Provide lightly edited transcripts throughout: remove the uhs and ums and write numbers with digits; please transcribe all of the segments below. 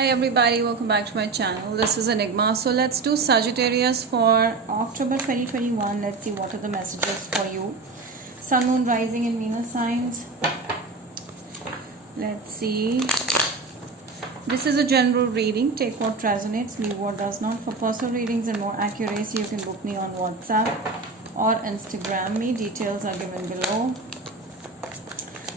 Hi everybody, welcome back to my channel. This is Enigma. So let's do Sagittarius for October 2021. Let's see what are the messages for you. Sun, Moon, Rising in Venus signs. Let's see. This is a general reading. Take what resonates, leave what does not. For personal readings and more accuracy, you can book me on WhatsApp or Instagram me. Details are given below.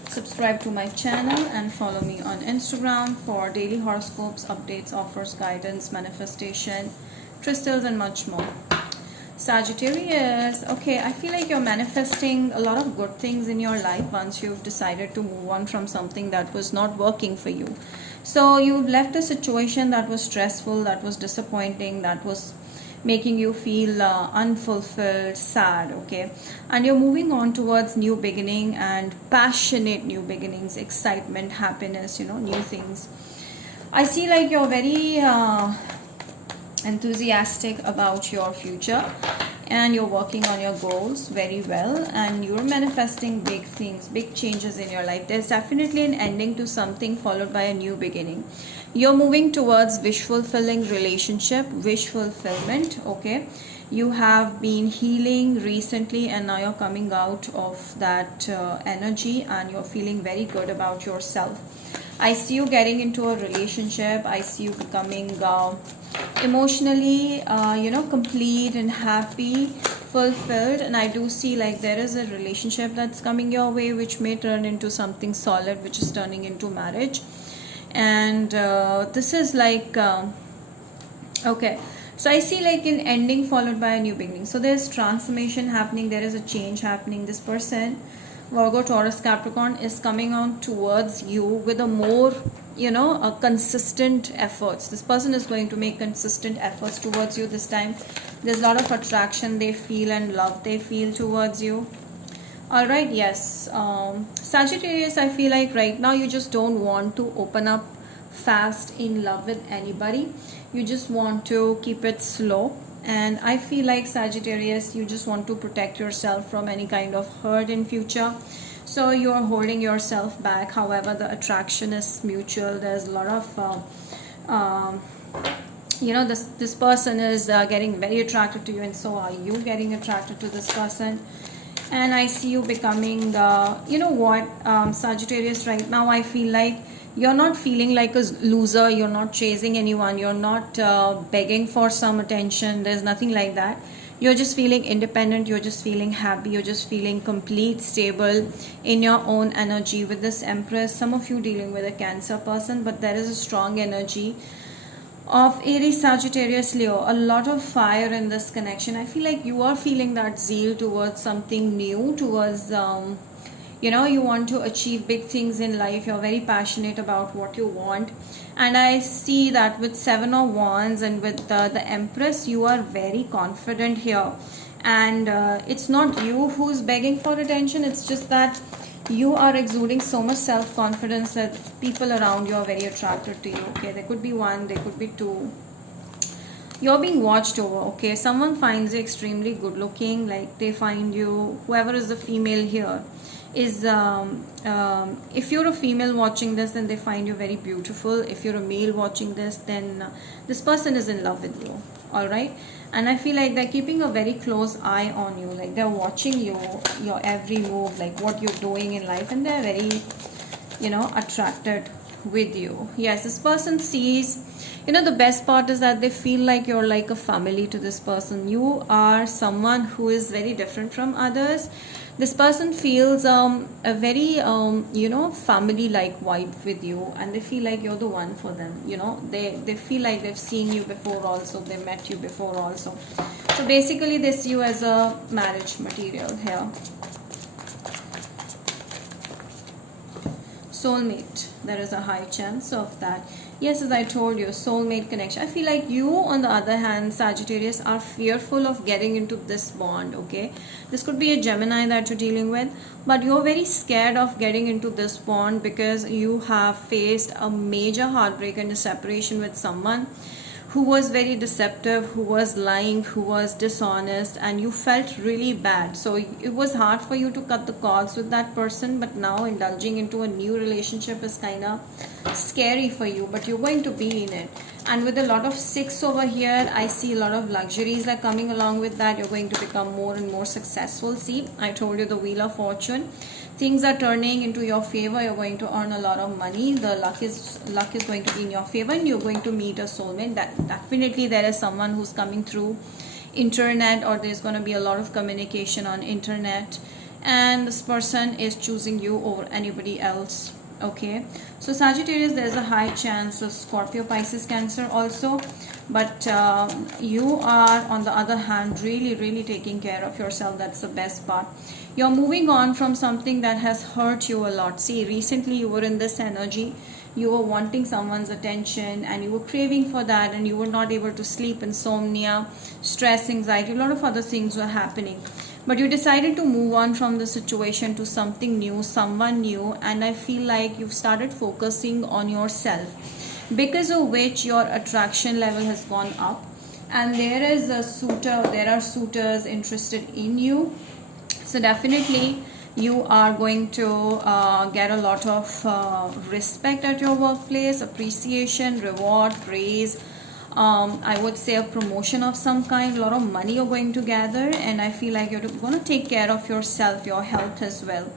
Subscribe to my channel and follow me on Instagram for daily horoscopes, updates, offers, guidance, manifestation, crystals and much more. Sagittarius, okay, I feel like you're manifesting a lot of good things in your life once you've decided to move on from something that was not working for you. So you've left a situation that was stressful, that was disappointing, that was making you feel unfulfilled, sad, okay, and you're moving on towards new beginning and passionate new beginnings, excitement, happiness, new things. I see like you're very enthusiastic about your future and you're working on your goals very well and you're manifesting big things, big changes in your life. There's definitely an ending to something followed by a new beginning. You're moving towards wish fulfilling relationship, wish fulfillment, okay. You have been healing recently and now you're coming out of that energy and you're feeling very good about yourself. I see you getting into a relationship. I see you becoming emotionally complete and happy, fulfilled, and I do see like there is a relationship that's coming your way which may turn into something solid, which is turning into marriage. And this is like okay, so I see like an ending followed by a new beginning. So there's transformation happening, there is a change happening. This person, Virgo, Taurus, Capricorn, is coming on towards you with a more a consistent efforts. This person is going to make consistent efforts towards you this time. There's a lot of attraction they feel and love they feel towards you. All right, yes, Sagittarius, I feel like right now you just don't want to open up fast in love with anybody. You just want to keep it slow. And I feel like Sagittarius, you just want to protect yourself from any kind of hurt in future. So you're holding yourself back. However, the attraction is mutual. There's a lot of this person is getting very attracted to you, and so are you getting attracted to this person. And I see you becoming Sagittarius, right now I feel like you're not feeling like a loser. You're not chasing anyone. You're not begging for some attention. There's nothing like that. You're just feeling independent. You're just feeling happy. You're just feeling complete, stable in your own energy. With this Empress, some of you dealing with a Cancer person, but there is a strong energy of Aries, Sagittarius, Leo. A lot of fire in this connection. I feel like you are feeling that zeal towards something new, towards you want to achieve big things in life. You're very passionate about what you want, and I see that with Seven of Wands and with the Empress, you are very confident here. And it's not you who's begging for attention, it's just that you are exuding so much self-confidence that people around you are very attracted to you, okay. There could be one, there could be two. You're being watched over, okay. Someone finds you extremely good looking, like they find you, whoever is the female here is if you're a female watching this, then they find you very beautiful. If you're a male watching this, then this person is in love with you, all right. And I feel like they're keeping a very close eye on you, like they're watching you, your every move, like what you're doing in life, and they're very attracted with you. Yes, this person sees, the best part is that they feel like you're like a family to this person. You are someone who is very different from others. This person feels a very family like vibe with you, and they feel like you're the one for them. They feel like they've seen you before also, they met you before also. So basically they see you as a marriage material here. Soulmate, there is a high chance of that. Yes, as I told you, soulmate connection. I feel like you, on the other hand, Sagittarius, are fearful of getting into this bond, okay. This could be a Gemini that you're dealing with, but you're very scared of getting into this bond because you have faced a major heartbreak and a separation with someone who was very deceptive, who was lying, who was dishonest, and you felt really bad. So it was hard for you to cut the cords with that person, but now indulging into a new relationship is kind of scary for you, but you're going to be in it. And with a lot of 6 over here, I see a lot of luxuries are coming along with that. You're going to become more and more successful. See, I told you the Wheel of Fortune. Things are turning into your favor. You're going to earn a lot of money. The luck is going to be in your favor, and you're going to meet a soulmate. That definitely there is someone who's coming through internet, or there's going to be a lot of communication on internet, and this person is choosing you over anybody else. Okay, so Sagittarius, there's a high chance of Scorpio, Pisces, Cancer also, but you are on the other hand really taking care of yourself. That's the best part. You're moving on from something that has hurt you a lot. See, recently you were in this energy, you were wanting someone's attention and you were craving for that, and you were not able to sleep, insomnia, stress, anxiety, a lot of other things were happening. But you decided to move on from the situation to something new, someone new, and I feel like you've started focusing on yourself, because of which your attraction level has gone up, and there are suitors interested in you. So definitely you are going to get a lot of respect at your workplace, appreciation, reward, praise. I would say a promotion of some kind, a lot of money you're going to gather, and I feel like you're going to take care of yourself, your health as well.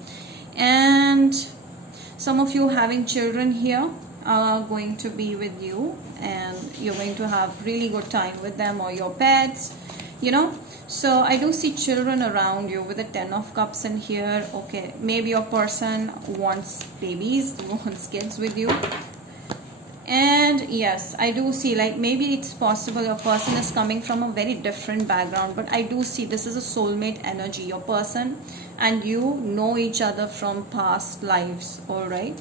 And some of you having children here are going to be with you, and you're going to have really good time with them, or your pets, you know. So I do see children around you with a 10 of cups in here. Okay, maybe your person wants babies, wants kids with you. And yes, I do see, like, maybe it's possible your person is coming from a very different background, but I do see this is a soulmate energy. Your person and you know each other from past lives. All right,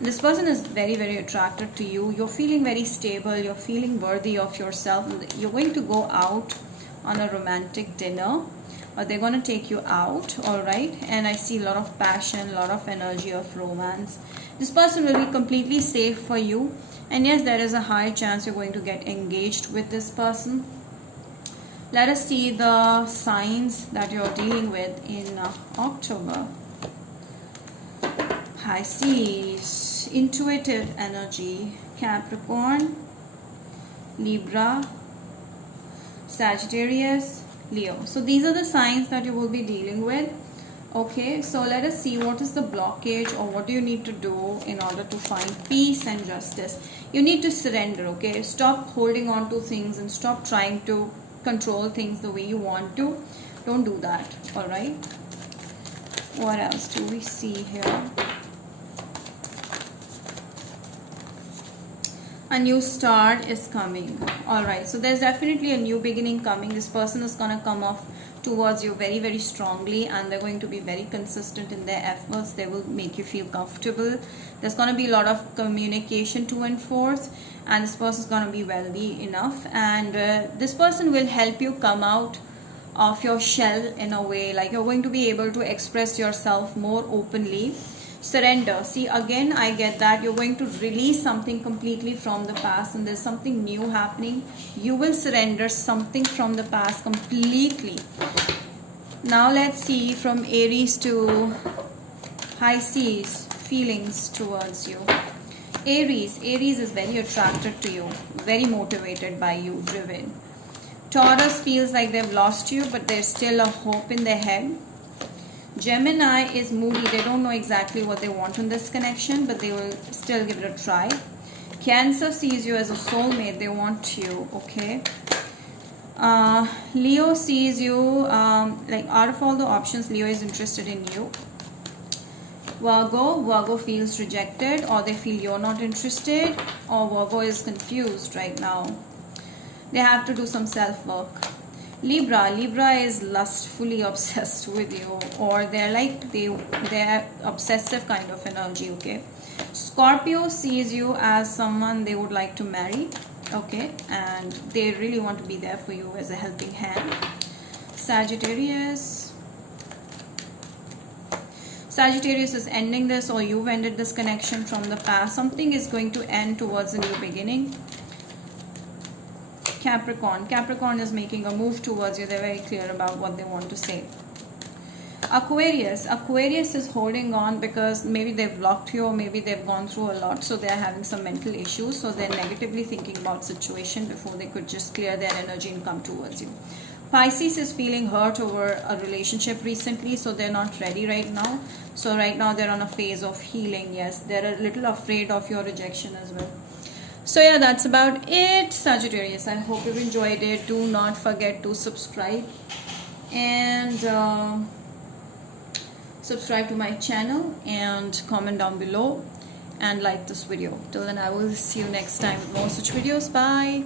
this person is very attracted to you. You're feeling very stable, you're feeling worthy of yourself. You're going to go out on a romantic dinner, or they're going to take you out. All right, and I see a lot of passion, a lot of energy of romance. This person will be completely safe for you. And yes, there is a high chance you're going to get engaged with this person. Let us see the signs that you're dealing with in October. I see intuitive energy, Capricorn, Libra, Sagittarius, Leo. So these are the signs that you will be dealing with. Okay, so let us see what is the blockage, or what do you need to do in order to find peace and justice. You need to surrender. Okay, stop holding on to things and stop trying to control things the way you want to. Don't do that. All right, what else do we see here? A new start is coming. All right, so there's definitely a new beginning coming. This person is going to come off towards you very strongly, and they're going to be very consistent in their efforts. They will make you feel comfortable. There's going to be a lot of communication to and forth, and this person is going to be wealthy enough, and this person will help you come out of your shell in a way, like you're going to be able to express yourself more openly. Surrender. See, again I get that you're going to release something completely from the past, and there's something new happening. You will surrender something from the past completely. Now let's see from Aries to Pisces, feelings towards you. Aries is very attracted to you, very motivated by you, driven. Taurus feels like they've lost you, but there's still a hope in their head. Gemini is moody. They don't know exactly what they want in this connection, but they will still give it a try. Cancer sees you as a soulmate. They want you. Okay. Leo sees you, like out of all the options, Leo is interested in you. Virgo feels rejected, or they feel you're not interested, or Virgo is confused right now. They have to do some self-work. Libra is lustfully obsessed with you, or they're obsessive kind of energy. Okay. Scorpio sees you as someone they would like to marry. Okay, and they really want to be there for you as a helping hand. Sagittarius is ending this, or you've ended this connection from the past. Something is going to end towards a new beginning. Capricorn. Capricorn is making a move towards you. They're very clear about what they want to say. Aquarius. Aquarius is holding on because maybe they've blocked you or maybe they've gone through a lot, so they're having some mental issues, so they're negatively thinking about situation before they could just clear their energy and come towards you. Pisces is feeling hurt over a relationship recently, so they're not ready right now. So right now they're on a phase of healing. Yes, they're a little afraid of your rejection as well. So yeah, that's about it, Sagittarius. I hope you've enjoyed it. Do not forget to subscribe and subscribe to my channel and comment down below and like this video. Till then, I will see you next time with more such videos. Bye.